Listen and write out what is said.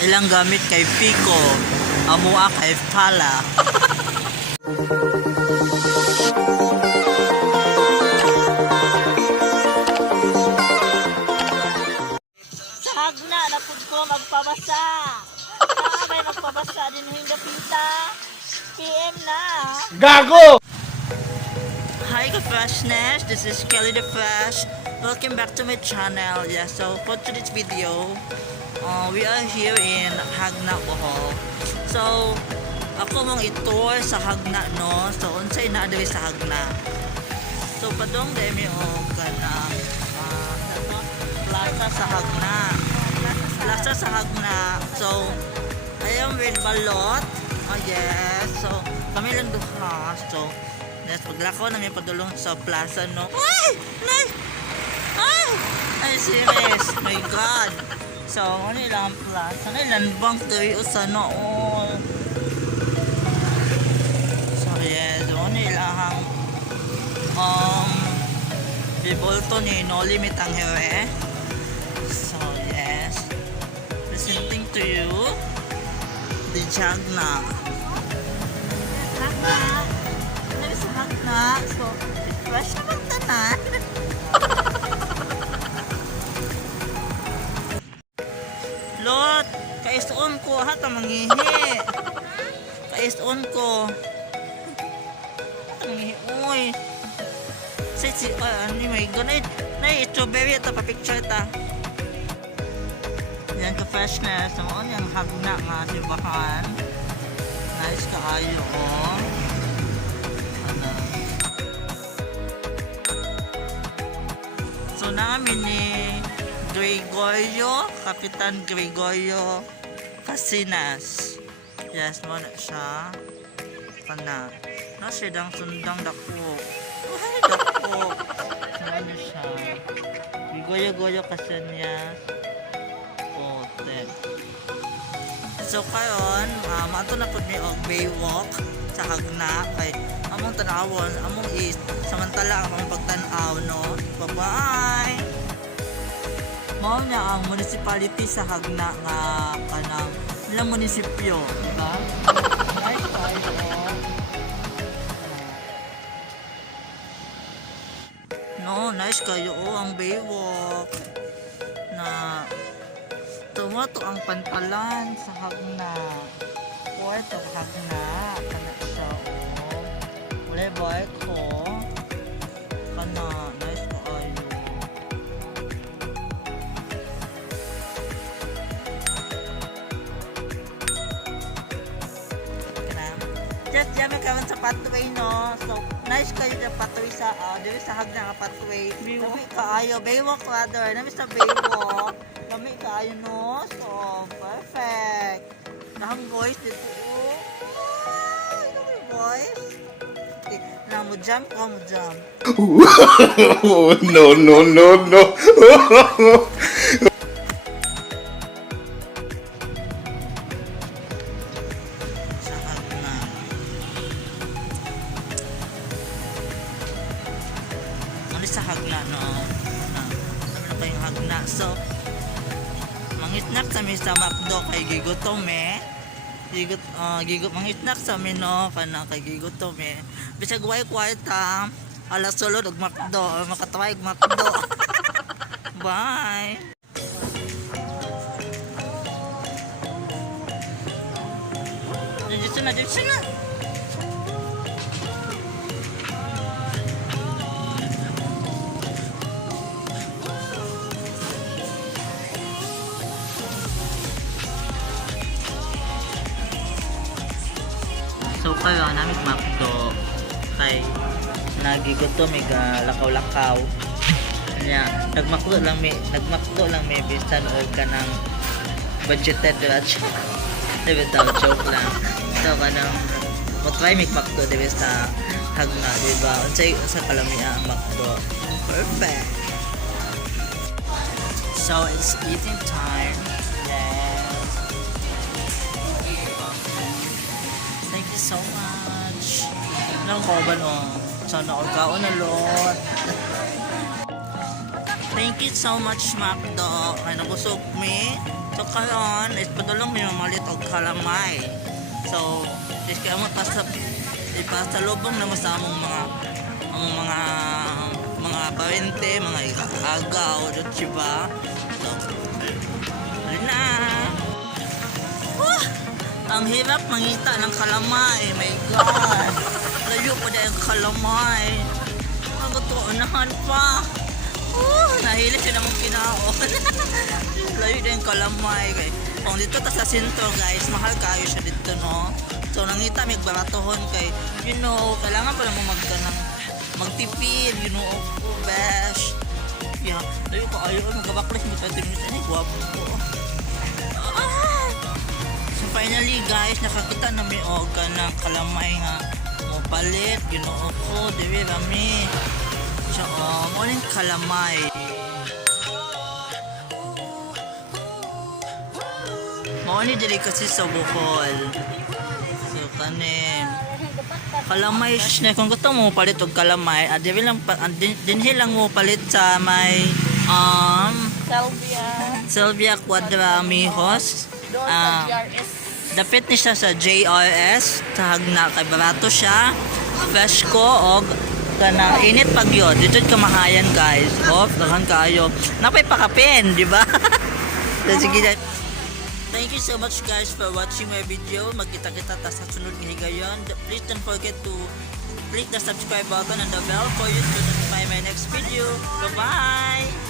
Ilang gamit kay Pico, amua kay Pala. Sa Jagna na pud ko magpabasa. May magpabasa din hindi pita. PM na. Gago! Hi ka-freshness, this is Kelly the Fresh. Welcome back to my channel. Yeah, so for today's video, we are here in Jagna, Bohol. So, ako mong itour sa Jagna, no? So, unsay na diri sa Jagna. So, padong demi o kanang plaza sa Jagna. Plaza sa Jagna. So, ayun with balot. Oh yes. So, kami lang duha. So, yes, paglakaw namin padulong sa plaza, no? Ay! Nay! Ay! Ay, serious. My God. So, ano ilang plaza? Ano ilang bank diri o sana all? So, yes. So, ano ilang bibolto ni No Limit ang here. So, yes. Presenting to you the Jagna. Jagna. Dali sa Jagna. So, fresh na bang tanan? Lot, kaistoon ko ha ta mangihi. Kaistoon ko. Mangihi oy. Say si ani may ganay. Nay strawberry ta pa picture ta. Yan ka freshness, mo yang Jagna nga sibahan. Nice kaayo oh. Ano. So namin ni Gregorio, Kapitan Gregorio Casinas. Yes, mo na siya. Kana. Na siya dang sundang dako. Ay, dako. Ano siya? Gregorio Casinas. Hotel. So karon, mato na pud mi og Baywalk sa Jagna kay among tanawon, among is samantala among pagtan-aw no. Bye-bye. Mao na ang municipality sa Jagna nga kanang ilang munisipyo, di ba? Nice tayo. No, nice kayo ang Baywalk na tumato ang pantalan sa Jagna. Port of Jagna, kana siya oh. Wala ba ko? Kana nice kayo. Just jam karon sa pathway no. So nice kayo sa pathway sa diri sa Jagna nga pathway. Kami kaayo Baywalk rather. Nami sa Baywalk. Kami kaayo no. So perfect. Nahang voice dito. Oh, ito may voice. Okay, na mo jump ka mo jump. No, no, no, no. Sa Jagna. Ano sa Jagna no? Kami na kayong Jagna. So mangitnak sa mi sa McDo kay gigutom mangitnak sa mi no kana kay gigutom bisag way kwarta alas sulod og McDo makatawag McDo. Bye. Dito na. So kayo namin McDo kay nagigutom ga lakaw-lakaw niya nagmakdo lang may bisan og kanang budgeted ratio. Diba daw joke lang. So kanang try make McDo diba sa Jagna diba unsay sa Calamay ang McDo. Perfect. So it's eating time. Yes. Thank you so much. Nang ko ba no? Sana all kaon na lot. Thank you so much, McDo. Ay nabusog me. So So karon is padulong ni mamalit og calamay. So is kaya mo ipasalubong na mo sa among mga parente, mga agaw, diba? So, na. Ang hirap mangita ng calamay. My God. Layo pa dahil ang calamay. Ang unahan pa. Nahilig siya namang kinaon. Layo din yung calamay. Kung dito ta sa sentro guys, mahal kayo siya dito, no? So nangita may baratohon kay, you know, kailangan pala mo magtipid, you know, besh. Yeah, layo ko ayaw magabaklas mo 30 minutes. Ay, guwapo ko. So finally guys, nakakita na may oga ng calamay nga mo palit, you know, ko, diwi rami. So, morning calamay. Morning delicacy sa Bohol. So, kanin. Calamay, kung gusto mo palit og calamay, dinhi lang mo palit sa may Sylvia Quadramijos. Doon sa GRS. Dapit ni siya sa JRS, sa Jagna, kay barato siya, fresh ko, og kanang init pag yun. Dito kamahayan guys. Dahan kayo. Napay pakapin, di ba? So, sige. Thank you so much guys for watching my video. Magkita-kita ta sa sunod nga higayon. Please don't forget to click the subscribe button and the bell for you to notify my next video. Bye-bye!